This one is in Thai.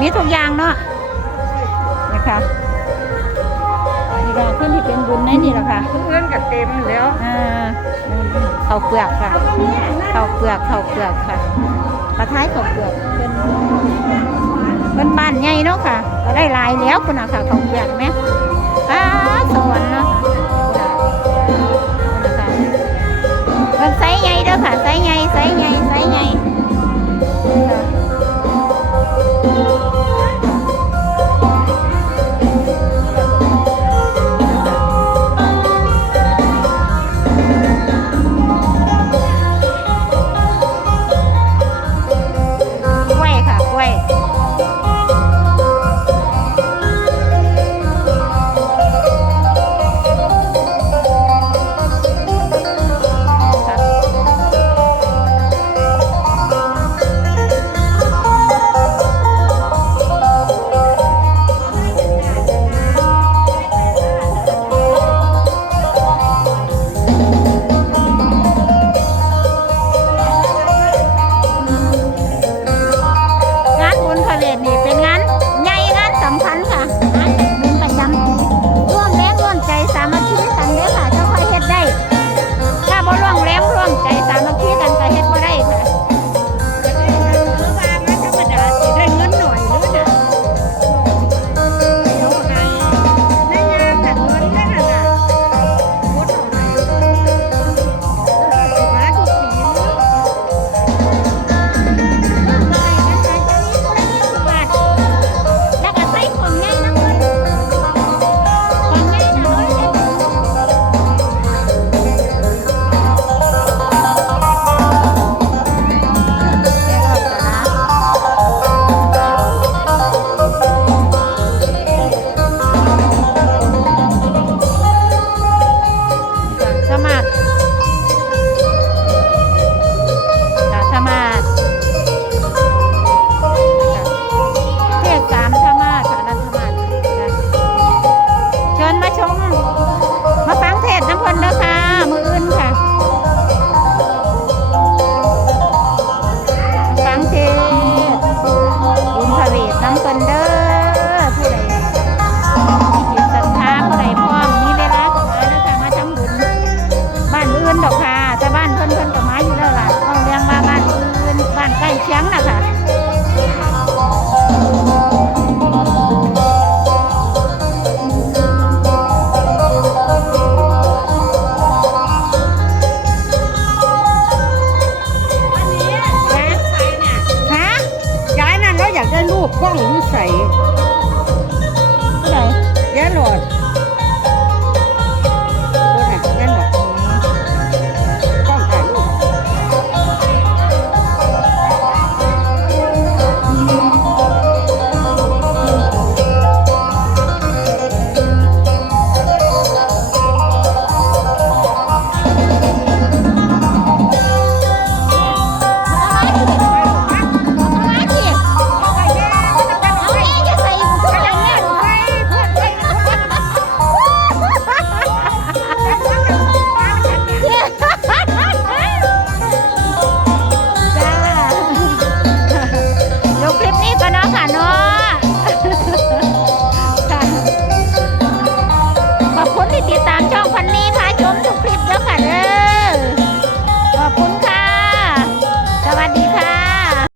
มีทุกอย่างเนาะนะคะนี่ก็ขึ้นที่เป็นบุญในนี่แหละค่ะเพื่อนกับเต็มแล้วอ่าข่าเปลือกค่ะเข่าเปลือกเข่าเปลือกค่ะปลาท้ายข่าเปลือกเป็นบ้านใหญ่เนาะค่ะ ก็ได้ลายแล้วคุณอะค่ะเข่าเปลือกไหม ลูกกล้องอยู่ใส่ก็ไหนย่หลอด คลิปนี้ก่อนเนาะค่ะเนาะ